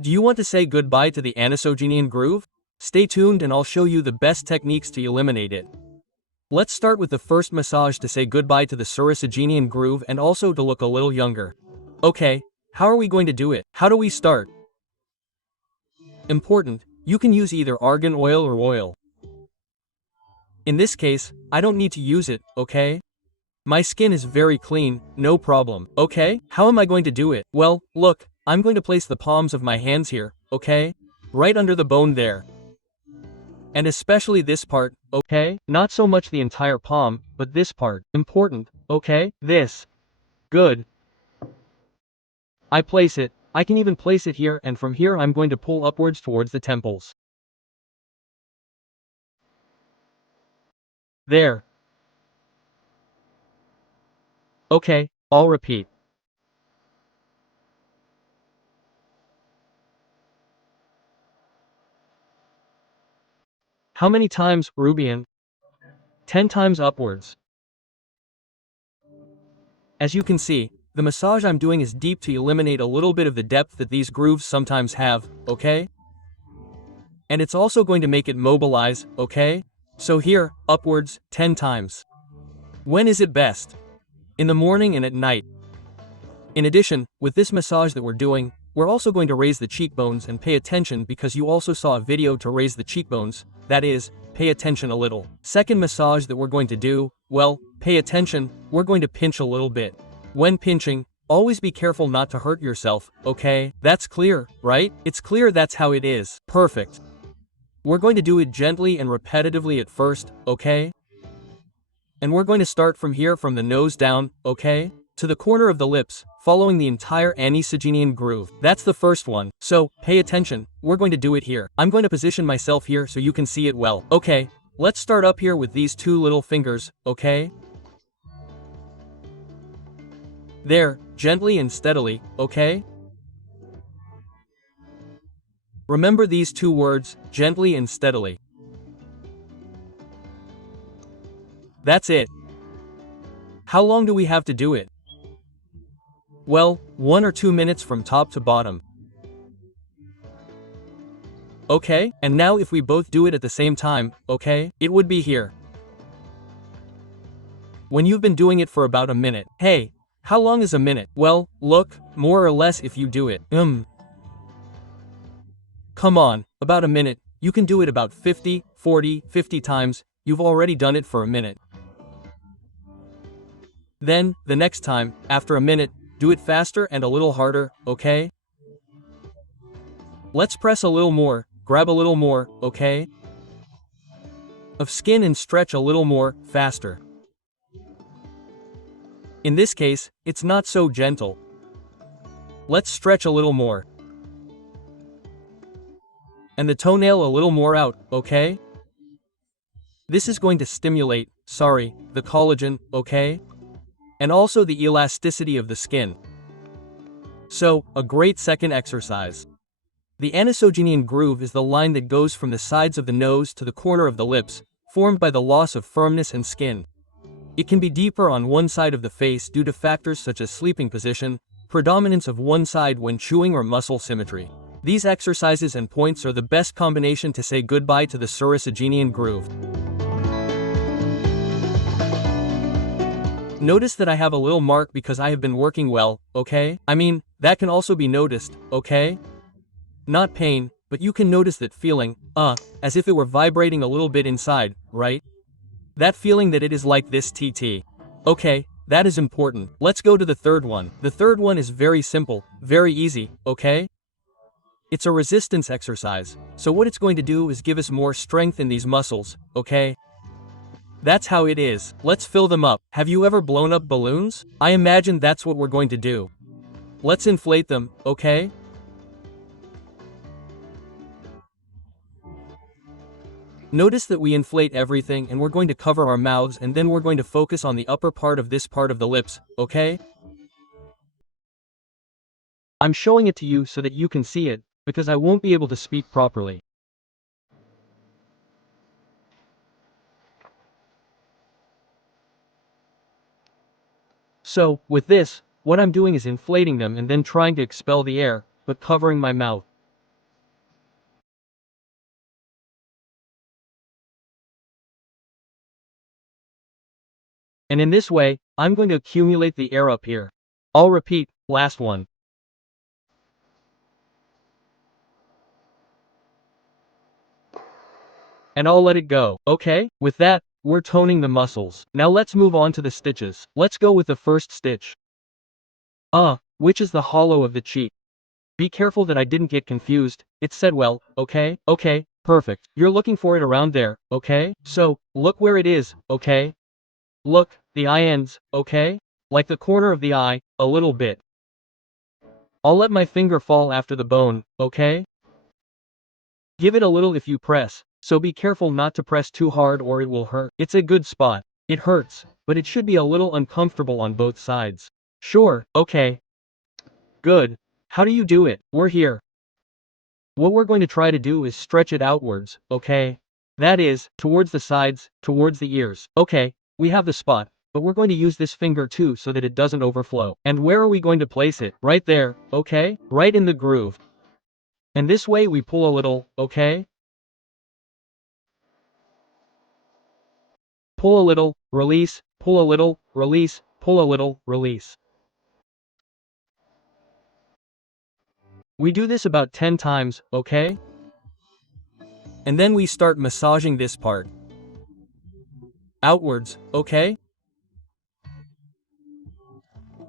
Do you want to say goodbye to the anosogenian groove? Stay tuned and I'll show you the best techniques to eliminate it. Let's start with the first massage to say goodbye to the pseudocygenean groove and also to look a little younger. Okay, how are we going to do it? How do we start? Important, you can use either argan oil or oil. In this case, I don't need to use it, okay? My skin is very clean, no problem, okay? How am I going to do it? Well, look, I'm going to place the palms of my hands here, okay? Right under the bone there. And especially this part, okay? Not so much the entire palm, but this part. Important, okay? This. Good. I place it. I can even place it here, and from here I'm going to pull upwards towards the temples. There. Okay, I'll repeat. How many times, Rubian? 10 times upwards. As you can see, the massage I'm doing is deep to eliminate a little bit of the depth that these grooves sometimes have, okay? And it's also going to make it mobilize, okay? So here, upwards, 10 times. When is it best? In the morning and at night. In addition, with this massage that we're doing, we're also going to raise the cheekbones and pay attention because you also saw a video to raise the cheekbones, that is, pay attention a little. Second massage that we're going to do, well, pay attention, we're going to pinch a little bit. When pinching, always be careful not to hurt yourself, okay? That's clear, right? It's clear that's how it is. Perfect. We're going to do it gently and repetitively at first, okay? And we're going to start from here from the nose down, okay? To the corner of the lips, following the entire anosogenian groove. That's the first one. So, pay attention, we're going to do it here. I'm going to position myself here so you can see it well. Okay, let's start up here with these two little fingers, okay? There, gently and steadily, okay? Remember these two words, gently and steadily. That's it. How long do we have to do it? Well, 1 or 2 minutes from top to bottom. Okay, and now if we both do it at the same time, okay, it would be here. When you've been doing it for about a minute. Hey, how long is a minute? Well, look, more or less if you do it. Come on, about a minute. You can do it about 50, 40, 50 times. You've already done it for a minute. Then, the next time, after a minute, do it faster and a little harder, okay? Let's press a little more, grab a little more, okay? Of skin and stretch a little more, faster. In this case, it's not so gentle. Let's stretch a little more. And the toenail a little more out, okay? This is going to stimulate, the collagen, okay? And also the elasticity of the skin. So, a great second exercise. The anosogenian groove is the line that goes from the sides of the nose to the corner of the lips, formed by the loss of firmness and skin. It can be deeper on one side of the face due to factors such as sleeping position, predominance of one side when chewing or muscle symmetry. These exercises and points are the best combination to say goodbye to the pseudocygenean groove. Notice that I have a little mark because I have been working well, okay? I mean, that can also be noticed, okay? Not pain, but you can notice that feeling, as if it were vibrating a little bit inside, right? That feeling that it is like this TT. Okay, that is important. Let's go to the third one. The third one is very simple, very easy, okay? It's a resistance exercise, so what it's going to do is give us more strength in these muscles, okay? That's how it is. Let's fill them up. Have you ever blown up balloons? I imagine that's what we're going to do. Let's inflate them, okay? Notice that we inflate everything and we're going to cover our mouths and then we're going to focus on the upper part of this part of the lips, okay? I'm showing it to you so that you can see it, because I won't be able to speak properly. So, with this, what I'm doing is inflating them and then trying to expel the air, but covering my mouth. And in this way, I'm going to accumulate the air up here. I'll repeat, last one. And I'll let it go, okay? With that, we're toning the muscles. Now let's move on to the stitches. Let's go with the first stitch. Which is the hollow of the cheek. Be careful that I didn't get confused. It said well, okay? Okay, perfect. You're looking for it around there, okay? So, look where it is, okay? Look, the eye ends, okay? Like the corner of the eye, a little bit. I'll let my finger fall after the bone, okay? Give it a little if you press, so be careful not to press too hard or it will hurt. It's a good spot. It hurts, but it should be a little uncomfortable on both sides. Sure, okay. Good. How do you do it? We're here. What we're going to try to do is stretch it outwards, okay? That is, towards the sides, towards the ears. Okay, we have the spot, but we're going to use this finger too so that it doesn't overflow. And where are we going to place it? Right there, okay? Right in the groove. And this way we pull a little, okay? Pull a little, release, pull a little, release, pull a little, release. We do this about 10 times, okay? And then we start massaging this part. Outwards, okay?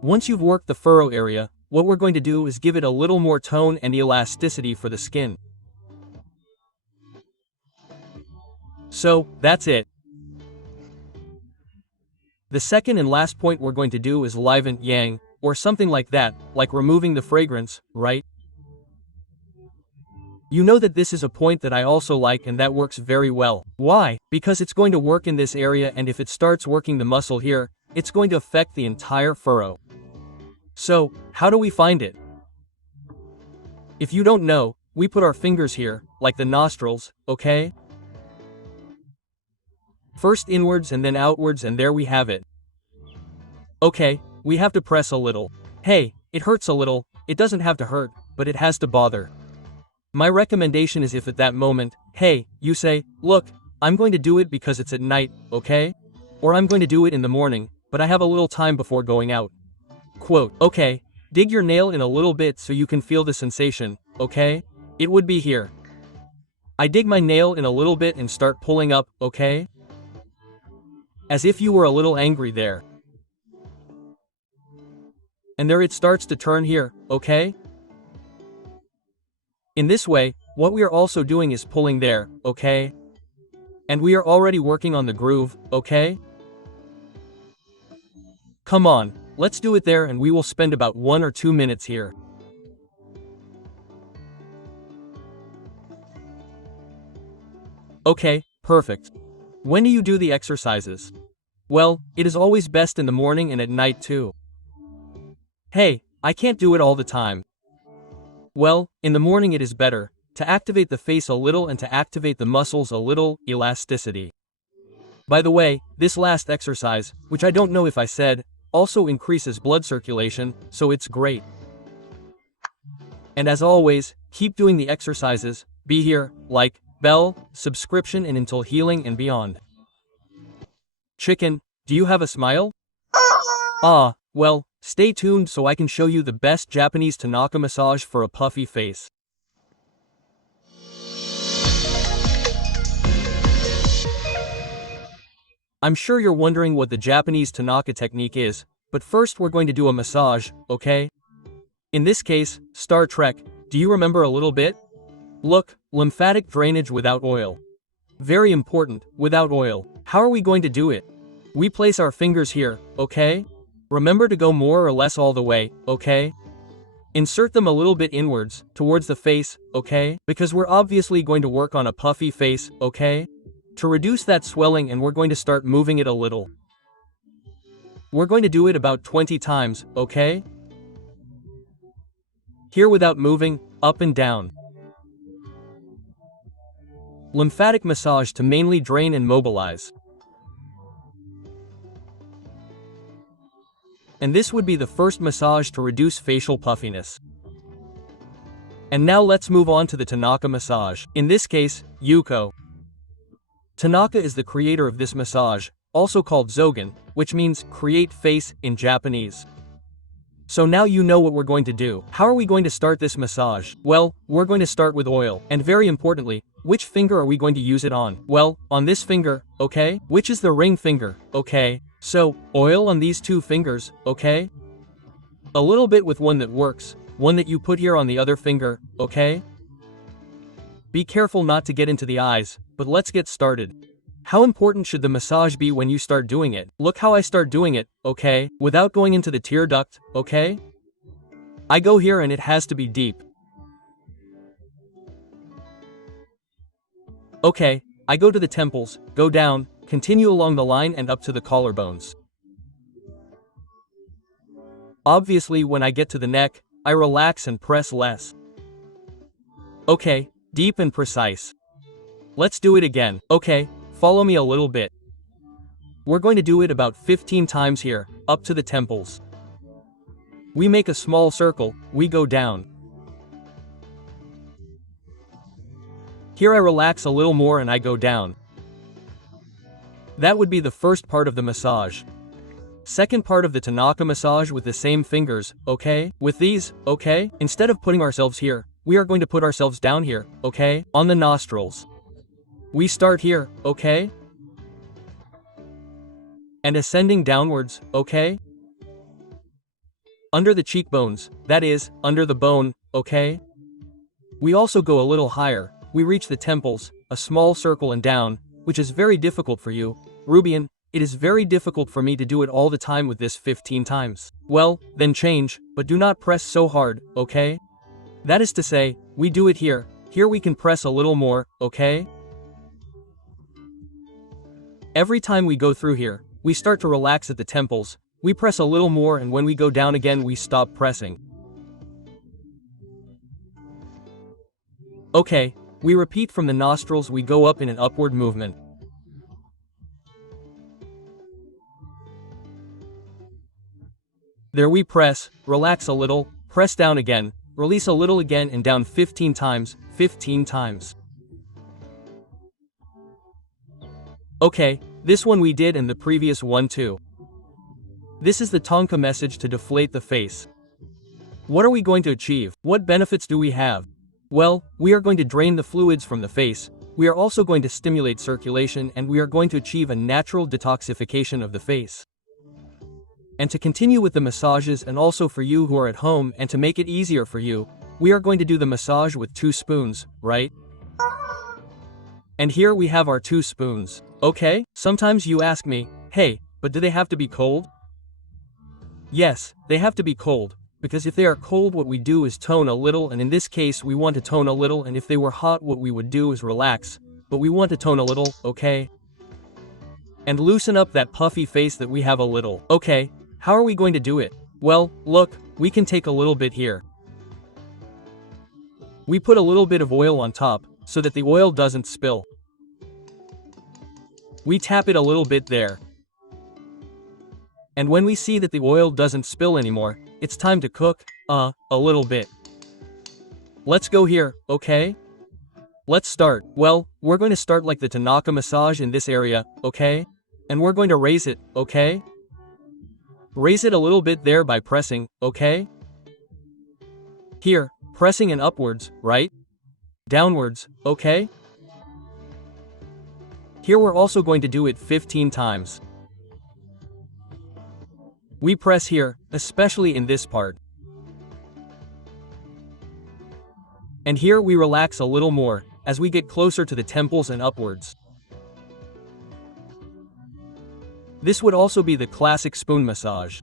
Once you've worked the furrow area, what we're going to do is give it a little more tone and elasticity for the skin. So, that's it. The second and last point we're going to do is liven yang, or something like that, like removing the fragrance, right? You know that this is a point that I also like and that works very well. Why? Because it's going to work in this area and if it starts working the muscle here, it's going to affect the entire furrow. So, how do we find it? If you don't know, we put our fingers here, like the nostrils, okay? First inwards and then outwards and there we have it. Okay, we have to press a little. Hey, it hurts a little, it doesn't have to hurt, but it has to bother. My recommendation is if at that moment, hey, you say, look, I'm going to do it because it's at night, okay? Or I'm going to do it in the morning, but I have a little time before going out. Quote, okay, dig your nail in a little bit so you can feel the sensation, okay? It would be here. I dig my nail in a little bit and start pulling up, okay? As if you were a little angry there. And there it starts to turn here, okay? In this way, what we are also doing is pulling there, okay? And we are already working on the groove, okay? Come on, let's do it there and we will spend about 1 or 2 minutes here. Okay, perfect. When do you do the exercises? Well, it is always best in the morning and at night too. Hey, I can't do it all the time. Well, in the morning it is better, to activate the face a little and to activate the muscles a little, elasticity. By the way, this last exercise, which I don't know if I said, also increases blood circulation, so it's great. And as always, keep doing the exercises, be here, like, bell, subscription and until healing and beyond. Chicken, do you have a smile? Well, stay tuned so I can show you the best Japanese Tanaka massage for a puffy face. I'm sure you're wondering what the Japanese Tanaka technique is, but first we're going to do a massage, okay? In this case, Star Trek, do you remember a little bit? Look, lymphatic drainage without oil. Very important, without oil. How are we going to do it? We place our fingers here, okay? Remember to go more or less all the way, okay? Insert them a little bit inwards, towards the face, okay? Because we're obviously going to work on a puffy face, okay? To reduce that swelling and we're going to start moving it a little. We're going to do it about 20 times, okay? Here without moving, up and down. Lymphatic massage to mainly drain and mobilize. And this would be the first massage to reduce facial puffiness. And now let's move on to the Tanaka massage. In this case, Yuko. Tanaka is the creator of this massage, also called Zogan, which means create face in Japanese. So now you know what we're going to do. How are we going to start this massage? Well, we're going to start with oil, and very importantly, which finger are we going to use it on? Well, on this finger, okay? Which is the ring finger, okay? So, oil on these two fingers, okay? A little bit with one that works, one that you put here on the other finger, okay? Be careful not to get into the eyes, but let's get started. How important should the massage be when you start doing it? Look how I start doing it, okay? Without going into the tear duct, okay? I go here and it has to be deep. Okay, I go to the temples, go down, continue along the line and up to the collarbones. Obviously, when I get to the neck, I relax and press less. Okay, deep and precise. Let's do it again. Okay, follow me a little bit. We're going to do it about 15 times here, up to the temples. We make a small circle, we go down. Here I relax a little more and I go down. That would be the first part of the massage. Second part of the Tanaka massage with the same fingers, okay? With these, okay? Instead of putting ourselves here, we are going to put ourselves down here, okay? On the nostrils. We start here, okay? And ascending downwards, okay? Under the cheekbones, that is, under the bone, okay? We also go a little higher, we reach the temples, a small circle and down, which is very difficult for you, Rubian. It is very difficult for me to do it all the time with this 15 times. Well, then change, but do not press so hard, okay? That is to say, we do it here, here we can press a little more, okay? Every time we go through here, we start to relax at the temples, we press a little more and when we go down again we stop pressing. Okay, we repeat from the nostrils, we go up in an upward movement. There we press, relax a little, press down again, release a little again and down 15 times, 15 times. Okay, this one we did and the previous one too. This is the Tanaka message to deflate the face. What are we going to achieve? What benefits do we have? Well, we are going to drain the fluids from the face, we are also going to stimulate circulation and we are going to achieve a natural detoxification of the face. And to continue with the massages and also for you who are at home and to make it easier for you, we are going to do the massage with 2 spoons, right? And here we have our 2 spoons. Okay, sometimes you ask me, hey, but do they have to be cold? Yes, they have to be cold, because if they are cold what we do is tone a little and in this case we want to tone a little and if they were hot what we would do is relax, but we want to tone a little, okay? And loosen up that puffy face that we have a little. Okay. How are we going to do it? Well, look, we can take a little bit here. We put a little bit of oil on top, so that the oil doesn't spill. We tap it a little bit there. And when we see that the oil doesn't spill anymore, it's time to cook, a little bit. Let's go here, okay? Let's start. Well, we're going to start like the Tanaka massage in this area, okay? And we're going to raise it, okay? Raise it a little bit there by pressing, okay? Here, pressing and upwards, right? Downwards, okay? Here we're also going to do it 15 times. We press here, especially in this part. And here we relax a little more, as we get closer to the temples and upwards. This would also be the classic spoon massage.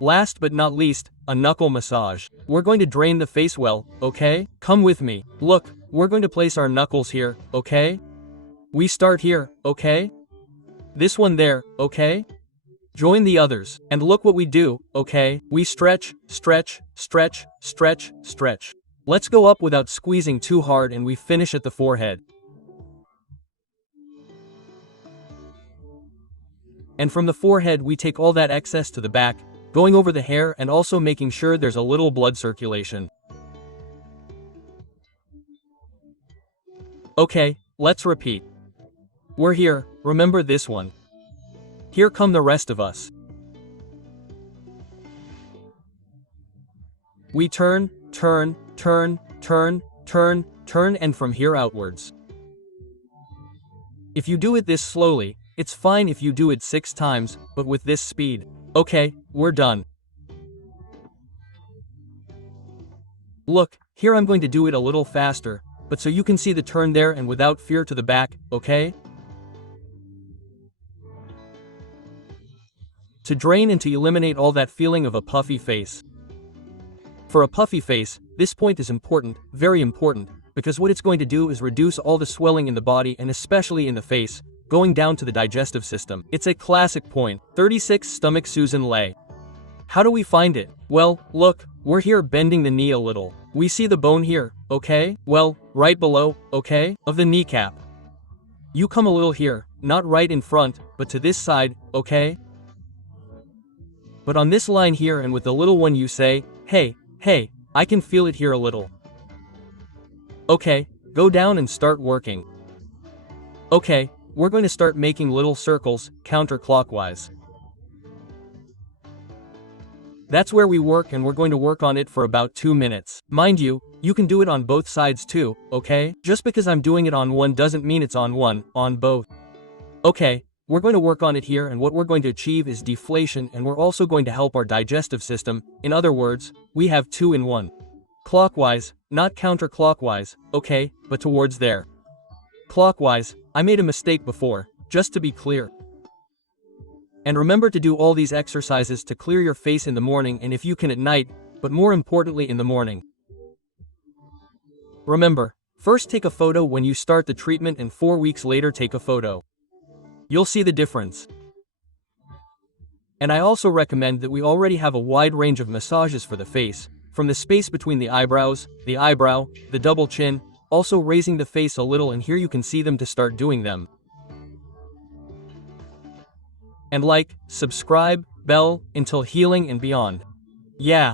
Last but not least, a knuckle massage. We're going to drain the face well, okay? Come with me. Look, we're going to place our knuckles here, okay? We start here, okay? This one there, okay? Join the others, and look what we do, okay? We stretch, stretch, stretch, stretch, stretch. Let's go up without squeezing too hard and we finish at the forehead. And from the forehead we take all that excess to the back, going over the hair and also making sure there's a little blood circulation. Okay, let's repeat. We're here, remember this one. Here come the rest of us. We turn, turn, turn, turn, turn, turn, and from here outwards. If you do it this slowly, it's fine if you do it 6 times, but with this speed. Okay, we're done. Look, here I'm going to do it a little faster, but so you can see the turn there and without fear to the back, okay? To drain and to eliminate all that feeling of a puffy face. For a puffy face, this point is important, very important, because what it's going to do is reduce all the swelling in the body and especially in the face, going down to the digestive system. It's a classic point. 36 Stomach Susan Lay. How do we find it? Well, look, we're here bending the knee a little. We see the bone here, okay? Well, right below, okay? Of the kneecap. You come a little here, not right in front, but to this side, okay? But on this line here and with the little one you say, hey, I can feel it here a little. Okay, go down and start working. Okay, we're going to start making little circles, counterclockwise. That's where we work and we're going to work on it for about 2 minutes. Mind you, you can do it on both sides too, okay? Just because I'm doing it on one doesn't mean it's on one, on both. Okay, we're going to work on it here and what we're going to achieve is deflation and we're also going to help our digestive system. In other words, we have 2 in 1. Clockwise, not counterclockwise, okay, but towards there. Clockwise, I made a mistake before, just to be clear. And remember to do all these exercises to clear your face in the morning and if you can at night, but more importantly in the morning. Remember, first take a photo when you start the treatment and 4 weeks later take a photo. You'll see the difference. And I also recommend that we already have a wide range of massages for the face, from the space between the eyebrows, the eyebrow, the double chin, also raising the face a little and here you can see them to start doing them. And like, subscribe, bell, until healing and beyond. Yeah.